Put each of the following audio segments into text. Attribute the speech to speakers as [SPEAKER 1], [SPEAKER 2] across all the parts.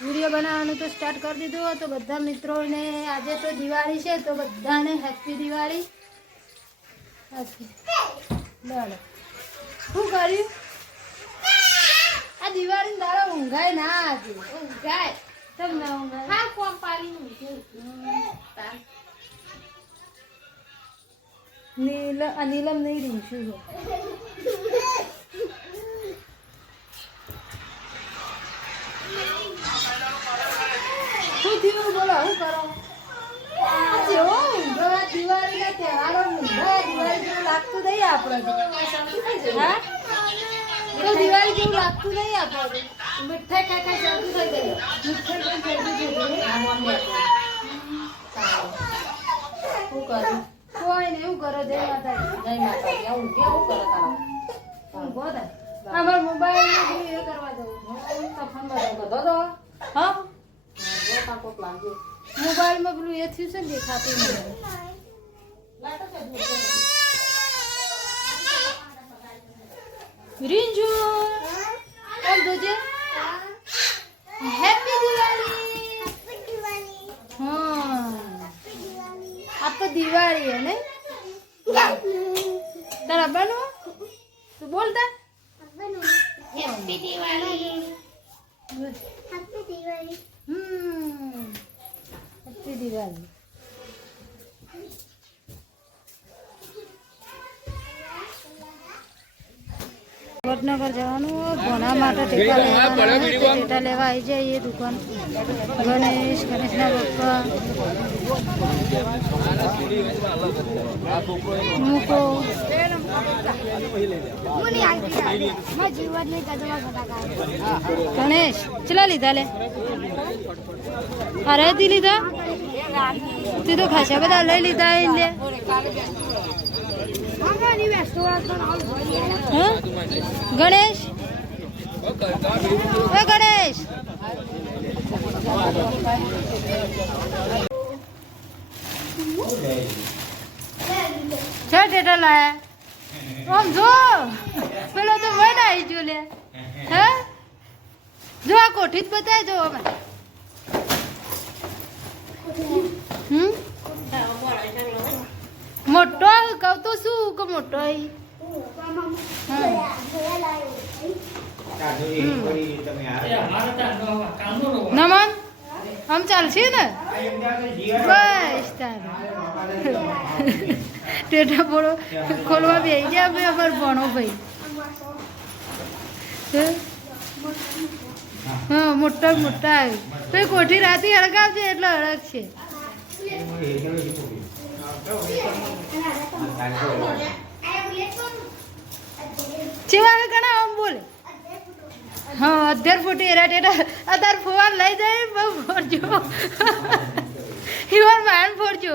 [SPEAKER 1] Video બનાવવાનું તો start કરી દીધું તો બધા મિત્રોને આજે તો દિવાળી છે તો બધાને હેપી દિવાળી. બરાબર. શું કર્યું? આ દિવાળી દાડા ઊંઘાય ના આજે. ઊંઘાય. તમને ઊંઘાય.
[SPEAKER 2] હા કોમ પાડી
[SPEAKER 1] નીલ અનિલમ નહીં રીંછું છે. શું થયું બોલો શું કરો? આ જેવો ઊંઘવા દિવાળીના તહેવારો ઊંઘવા દિવાળી જેવું લાગતું નહીં આપણે તો. હા? તો દિવાળી જેવું લાગતું નહીં આપણે
[SPEAKER 2] મીઠાઈ ખાઈ ખાઈ થઈ
[SPEAKER 1] મીઠાઈ ગયું
[SPEAKER 2] શું કર્યું
[SPEAKER 1] કોઈ ને એવું કરો? જય માતાજી.
[SPEAKER 2] જય માતાજી. આવું કેવું કરે તારા?
[SPEAKER 1] ઊંઘો થાય. અમાર મોબાઈલ એ કરવા દઉં
[SPEAKER 2] તફન બધો બધો તો.
[SPEAKER 1] હા? મોબાઈલમાં પેલું એ થયું છે ને દેખાતું
[SPEAKER 2] દૂર
[SPEAKER 1] રીંજુ આમ જોજે હેપી દિવાળી હા આ તો દિવાળી હે ને તારા બનો? તું બોલતા
[SPEAKER 2] હેપી દિવાળી
[SPEAKER 1] હેપી દિવાળી વડનગર જવાનું હોય, ભોણા માટે ટેકા લેવાના હોય, તો ટેટા લેવા આવી જાય એ દુકાન ગણેશ ગણેશના બાપ્પા મૂકો ગણેશ, ચલા લીધા લે. અરે તી લીધા? તે તો ખાસા બધા લઈ લીધા એ લે? ગણેશ? એ ગણેશ! છે ટેટા લાયા આમ જો પેલો તો વડાઈ ગયો લે. હે? જો આ કોઠી જ બતાવી જો અમે હમ? મોટો કહું તો શું કે મોટો નમન આમ ચાલશે ને? બસ તાર. ટેટા પોળો ખોલવા બેસી ગયા. બે અમાર ભણો ભાઈ. હે? મોટા મોટા આવી. તો કોઠી રાતી હળગાવજે એટલે હળગશે ચેવા ઘણા આમ બોલે. હા, અધ્યાર ફૂટી એરા ટેટા અધાર ફુવાર લઈ જાય બહુ ફોડજો. હિવાર ફોડજો.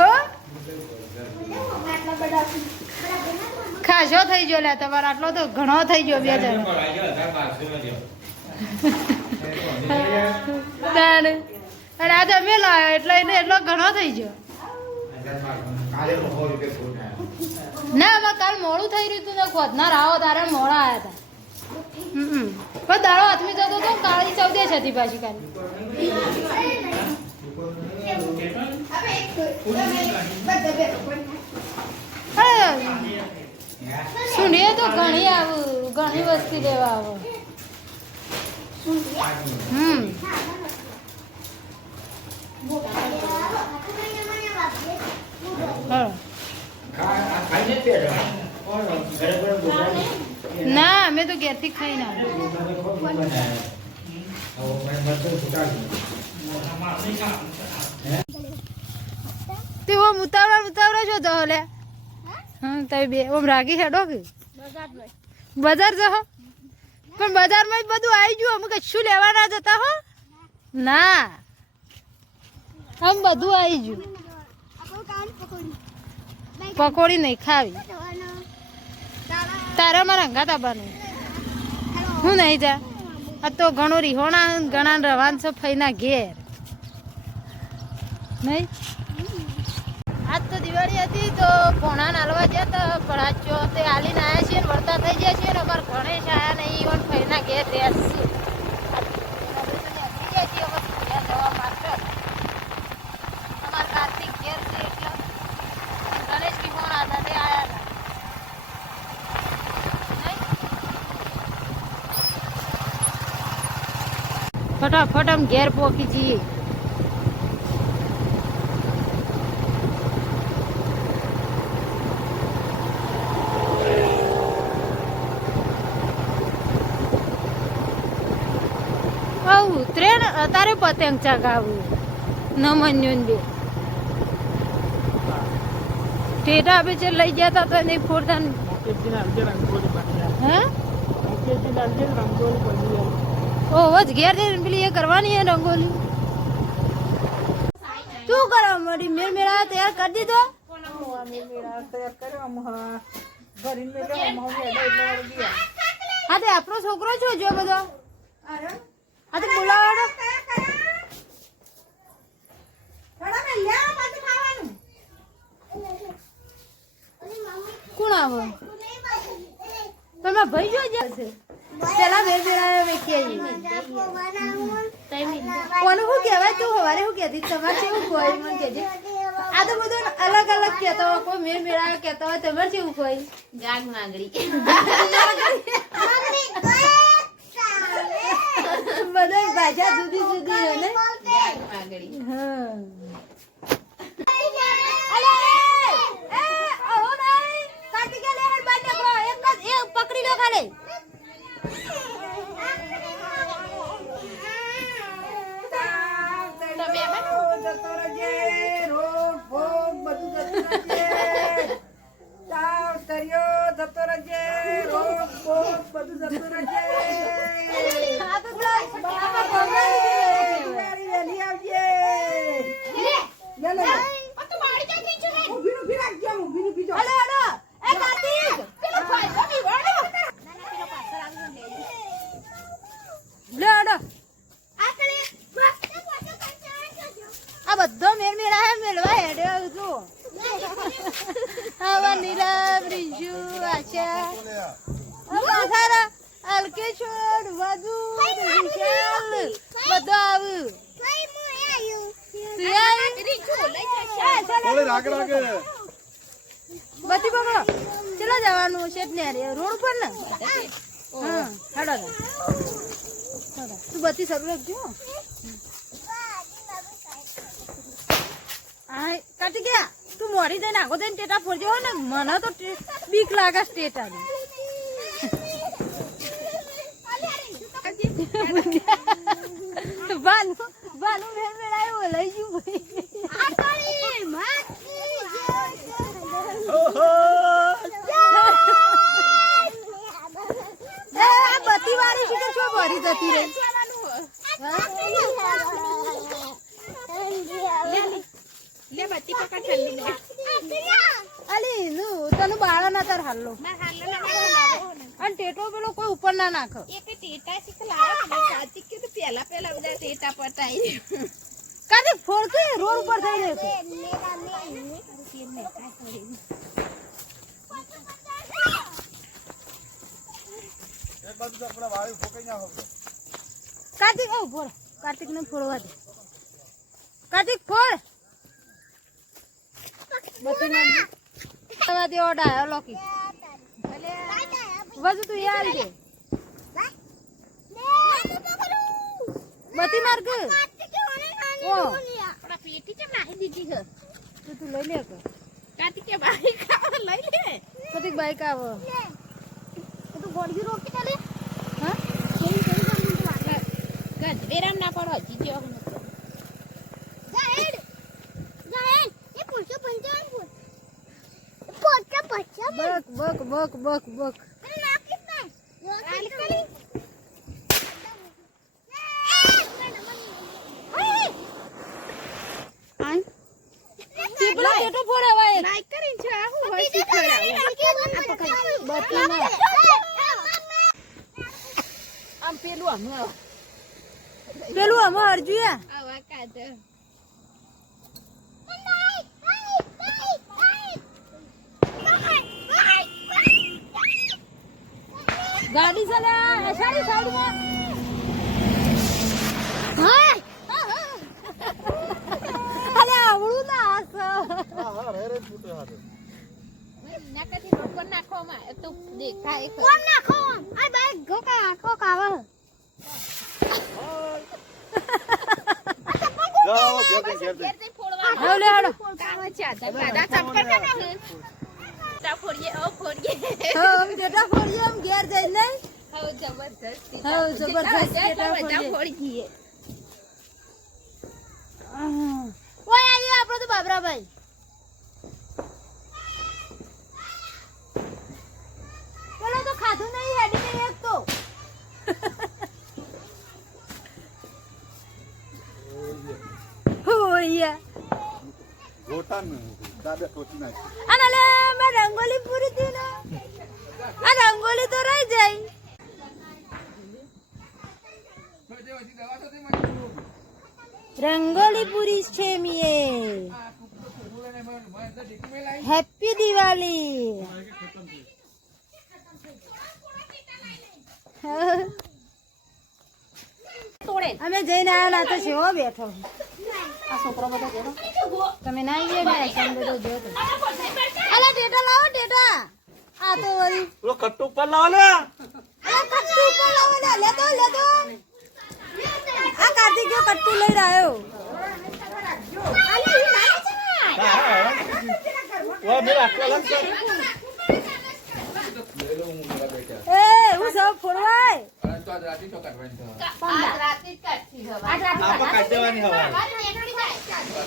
[SPEAKER 1] હો? ખાસો થઈ ગયો લે, તમારે આટલો તો ઘણો થઈ ગયો બે હજાર અને આજે અમે લાવ્યો એટલે એને એટલો ઘણો થઈ ગયો. ના, આમાં કાલ મોડું થઈ રહ્યું હતું ને, ખોદનાર આવો, તારે મોડા આવ્યા હતા પણ દાડો હાથમી જતો તો કાળી ચૌદશ હતી પાછી કાલે. સુણીએ ઘણી આવું ઘણી વસ્તી લેવા આવો. હમ. હા. ના અમે તો ઘેરથી ખાઈ ના તે ઓમ મુતાવરા ઉતાવળા છો તો લે હા? તમે બે ઓમ રાગી હેડો કે? બજાર જહો. પણ બજારમાં જ બધું આવી ગયું. અમે કશું લેવાના જતા હો? ના. આમ બધું આવી ગયું. પકોડી નહીં ખાવી. તારા મારા હંગાત આવવાનું હું નહીં જા. આ તો ઘણો રીહોણા, ઘણા રવાન છે ફઈના ઘેર. નહીં? આજ તો દિવાળી હતી તો ભોણા નાલવા ગયા હતા. પણ જો તે હાલીને આવ્યા છીએ વળતા થઈ ગયા છે ને અમારે ગણેશ આવ્યા ને એ પણ ફઈના ઘેર રહ્યા છીએ ફટાફટ આમ ઘેર પહોંચી જઈએ. તારે પતંગ ચગાવું નમન્યુન બે. ઠેઠા બે છે લઈ ગયા તા તો નહીં ફોડતા ને. હે? ઓ વચ ઘેર જઈને પેલી એ કરવાની હે રંગોલી તું કરો મળી મેર મેળા તૈયાર કરી દીધો? હા તે આપણો છોકરો છો જો બધો? હા તે બોલાવાડો આવે તમે ભાઈ જો જશે પેલા બે મેળા વેખી આવી કોને હું કહેવાય? તું હવારે હું કહેતી? તમારે કેવું કોઈ મને કહેજે. આ તો બધું અલગ અલગ કહેતો હોય. કોઈ મેર મેળા કહેતો હોય તમારે કેવું કોઈ?
[SPEAKER 2] ગાગ માંગડી.
[SPEAKER 1] બધા ભાષા જુદી જુદી હોય ને?
[SPEAKER 2] ગાગ માંગડી.
[SPEAKER 1] હા અલે એ આવો નહીં કાર્તિકે લે હેડ બાર નીકળો એક જ એક પકડી લો ખાલી
[SPEAKER 2] તમે આમાં
[SPEAKER 1] આ તો પેલા આમાં ભગવાન અલે અલે એ કાર્તિક લે અડો આ બધો મેર મેળા હે મેળવા હેડ્યો છું આવા નીરવ રીંજુ આશા માથારા અલ્કેશ્વર વધુ વિશાલ બધો આવું તું આવી? હા, ચાલો. બધી પકડો ચલો જવાનું છે જ ને રે રોડ ઉપર ને હા હેડો તા. હેડો. તું આય કાટી ગયા તું મોડી જઈને આગો જઈને ટેટા ફોડજો ને મને તો બીક લાગે ટેટાની ભાનુ ભાનુ ભેળ ભેળાયો લઈ ગયું વાળી છે કે શું ભરી જતી રહી
[SPEAKER 2] લે બત્તી પકડ ઠંડી લે
[SPEAKER 1] અલી, નું, તને બાળા ના તાર હાલો અને ટેટો પેલો કોઈ ઉપર ના નાખો.
[SPEAKER 2] એક ને પેલા પેલા બધા ટેટા પટાઈ
[SPEAKER 1] કાજે ફોડતું એ રોડ ઉપર થઈ રહ્યો કાર્તિક ઓ ફોડ કાર્તિક ને ફોડવા દે. કાર્તિક ફોડ. બતી ને દે દે ઓડા લોકી વધુ તું યાર દે. બતી માર ગ ઓ.
[SPEAKER 2] આપણા પેટી કેમ નાખી દીધી છે
[SPEAKER 1] તું તું લઈ લે. કે
[SPEAKER 2] કાર્તિક કે લઈ લે.
[SPEAKER 1] કદીક બાઈક આવ
[SPEAKER 2] તું ગોળી રોકી ચાલે
[SPEAKER 1] હા
[SPEAKER 2] ગજરેરામ ના પડો જીજો
[SPEAKER 1] બક બક બક બક બક. આય ટીપલો કેટો ફોડાવાય
[SPEAKER 2] લાઈક કરીને છે આ હું હોય શીખવાડાવું
[SPEAKER 1] બત્તી ના
[SPEAKER 2] આમ પેલું હમણાં
[SPEAKER 1] પેલું અમે
[SPEAKER 2] અર્જુએ
[SPEAKER 1] ગાડી ચાલે સાડી સાઈડમાં. અલે આવડું ના હસ.
[SPEAKER 2] નાકાથી રોકર નાખવામાં તો દેખાય. ખરું. ઘેર જઈ ફોડવા
[SPEAKER 1] હવે લે હાલો
[SPEAKER 2] કામ છે દાદા ચપ્પલ કાઢો તા ફોડીએ ઓ ફોડીએ
[SPEAKER 1] હવે અમે ટેટા ફોડીએ આમ ઘેર જઈને ફોડીએ. ઓય આઈએ આપણે તો બાબરાભાઈ ઓય અને લે મેં રંગોલી પૂરી હતી ને. આ રંગોલી તો રહી જાય. રંગોલી પૂરી છે મીએ. હેપી દિવાળી અમે જઈને આવ્યા તો છે હો બેઠો. આ છોકરો બધો જોડો. તમે ના આવીએ ને આઈસ્ક્રીમ બધો તો અલા ટેટા લાવો ટેટા આ તો વળી
[SPEAKER 3] પેલો કટ્ટુ ઉપર લાવો ને.
[SPEAKER 1] અલા કટ્ટુ ઉપર લાવો ને. લે તો લે તો. આ કાર્તિક જો કટ્ટુ લઈને આવ્યો.
[SPEAKER 3] ઓય મેં રાખવા લાગ છે
[SPEAKER 1] એ હું સૌ ફોડવાય?
[SPEAKER 2] આજ રાતે જ કાઢી હવા
[SPEAKER 3] આપણે કાઢી દેવાની હવે. મોકલા
[SPEAKER 1] મારા પડતર દારો
[SPEAKER 2] હા બેસતું બંને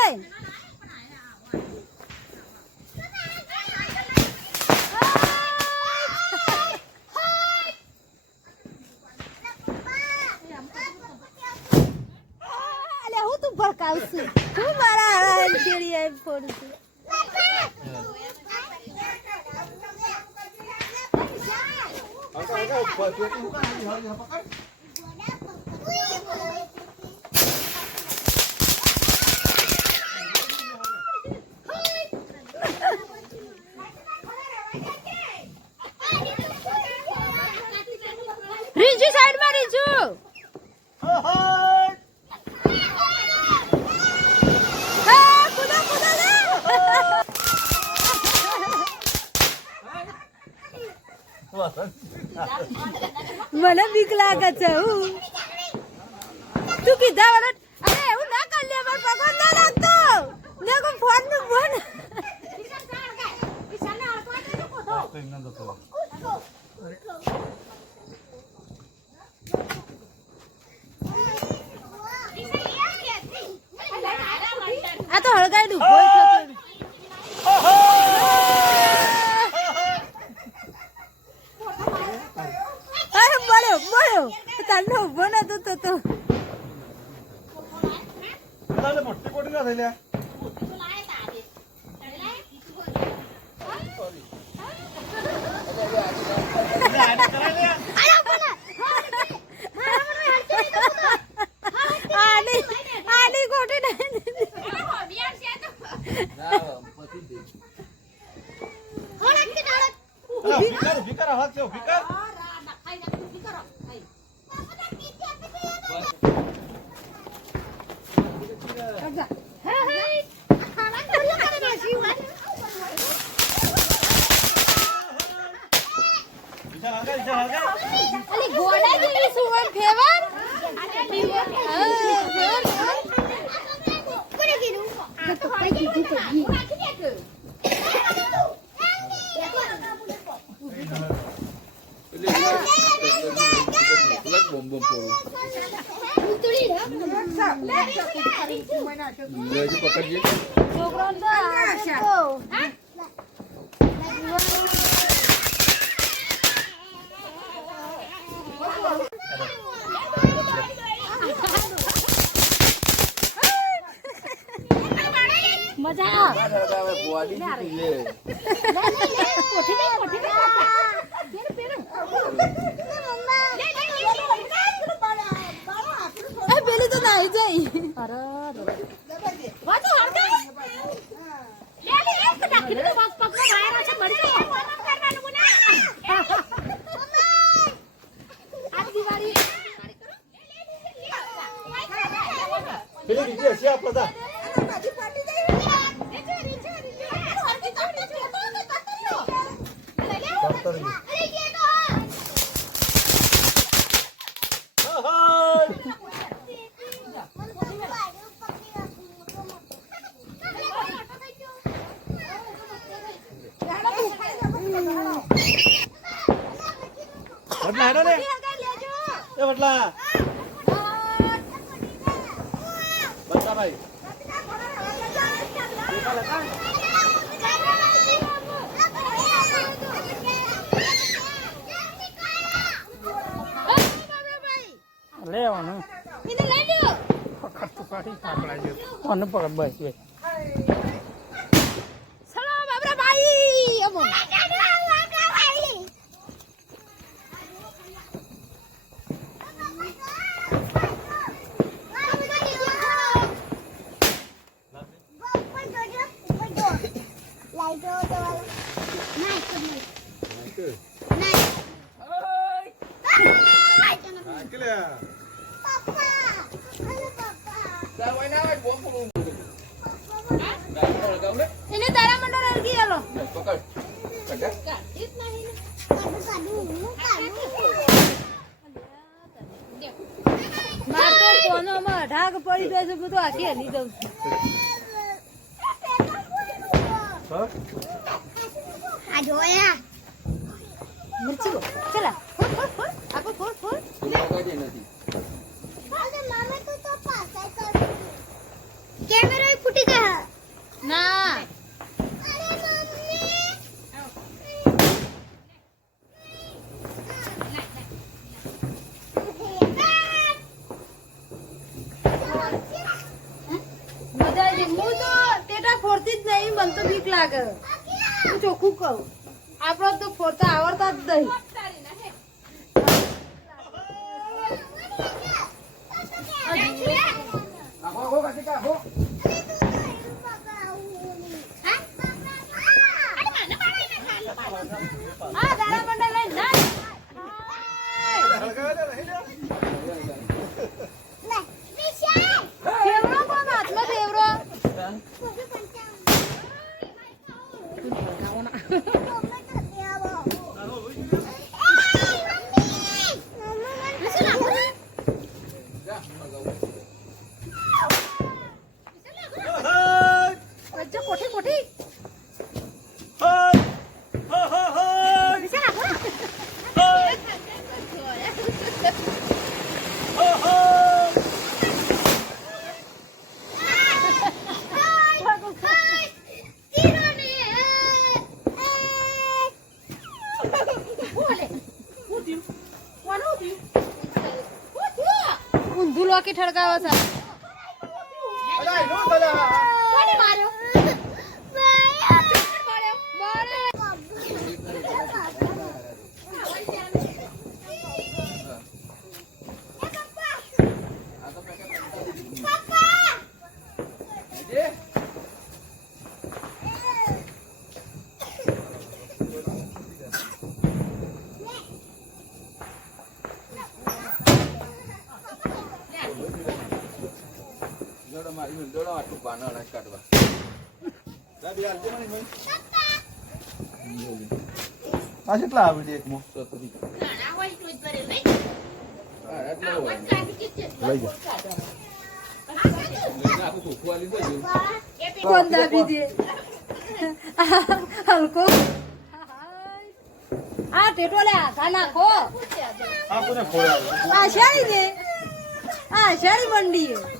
[SPEAKER 1] રહેજો હો ફટ લઈ અલે હું તું ભડકાવશું હું મારા હારા છેડી આઈ ફોડું છું રીજુ સાઈડમાં રીજુ હા કૂદો કૂદો લે મને બીક લાગે છે હું તું કીધા વગર અરે એવું ના કર લે માર પગો ના લાગતો ને કો ફોનનું ફોન આ તો હળગાઈ દઉં ભોય થતો અરે મળ્યો મળ્યો તને ઊભો નતો તો તો
[SPEAKER 3] મોટી કોટી ના થઈ લે
[SPEAKER 1] આની આની ખોટી નહીં
[SPEAKER 3] ભીકર ભીકર હાથ છે ભીકર વિશાલ આગળ વિશાલ આગળ
[SPEAKER 1] અલી ગોડા જેવી સુવન ફેવર હા ફેવર
[SPEAKER 4] વખત તો કઈ કીધું તો
[SPEAKER 1] ઈ છોકરો આવે તો. મજા આવે
[SPEAKER 4] બોડી જીતી
[SPEAKER 1] એ પેલી તો નાઈ જઈ અરે
[SPEAKER 3] પેલી બીજી હસી આપણે તા. હા, હા. વડલા હેડો ને એ વડલા બચ્ચાભાઈ
[SPEAKER 5] લેવાનું. પકડ પકડ બસ.
[SPEAKER 1] એને તારા મંડળ અરગી આલો માર તો કોનોમાં ઢાક પડી જાય છે બધું આખી હલી દઉં છું.
[SPEAKER 3] જોયા.
[SPEAKER 1] મરચી ગો ચલા ફોડ ફોડ ફોડ આપો ફોડ ફોડ
[SPEAKER 2] કેમેરો ફૂટી ગયા.
[SPEAKER 1] ના. મજા આવી ગઈ. હું તો ટેટા ફોડતી જ નહીં મને તો બીક લાગે. હું ચોખ્ખું કહું. આપડે તો ફોડતા આવડતા જ નહીં હા દાડા મંડળ લઈને ના
[SPEAKER 3] હળગાવે ને, નહીં લે.
[SPEAKER 1] ફેવરો કોણ હાથમાં ફેવરો
[SPEAKER 3] હા,
[SPEAKER 1] વચ્ચે કોઠી કોઠી
[SPEAKER 3] હા, હા, હા, હા. હા, હા.
[SPEAKER 1] ઊંધું ઠળકાવા છે
[SPEAKER 3] અલા, એનો બધા.
[SPEAKER 4] મારી આટલું પાનો કાઢવા.
[SPEAKER 3] આ કેટલા આવે છે એકમાં?
[SPEAKER 2] લઈ
[SPEAKER 3] જા.
[SPEAKER 1] હલકો.
[SPEAKER 2] આ ટેટો લે આઘા નાખો
[SPEAKER 6] આ
[SPEAKER 2] આ શેરી ને આ શેરી મંડી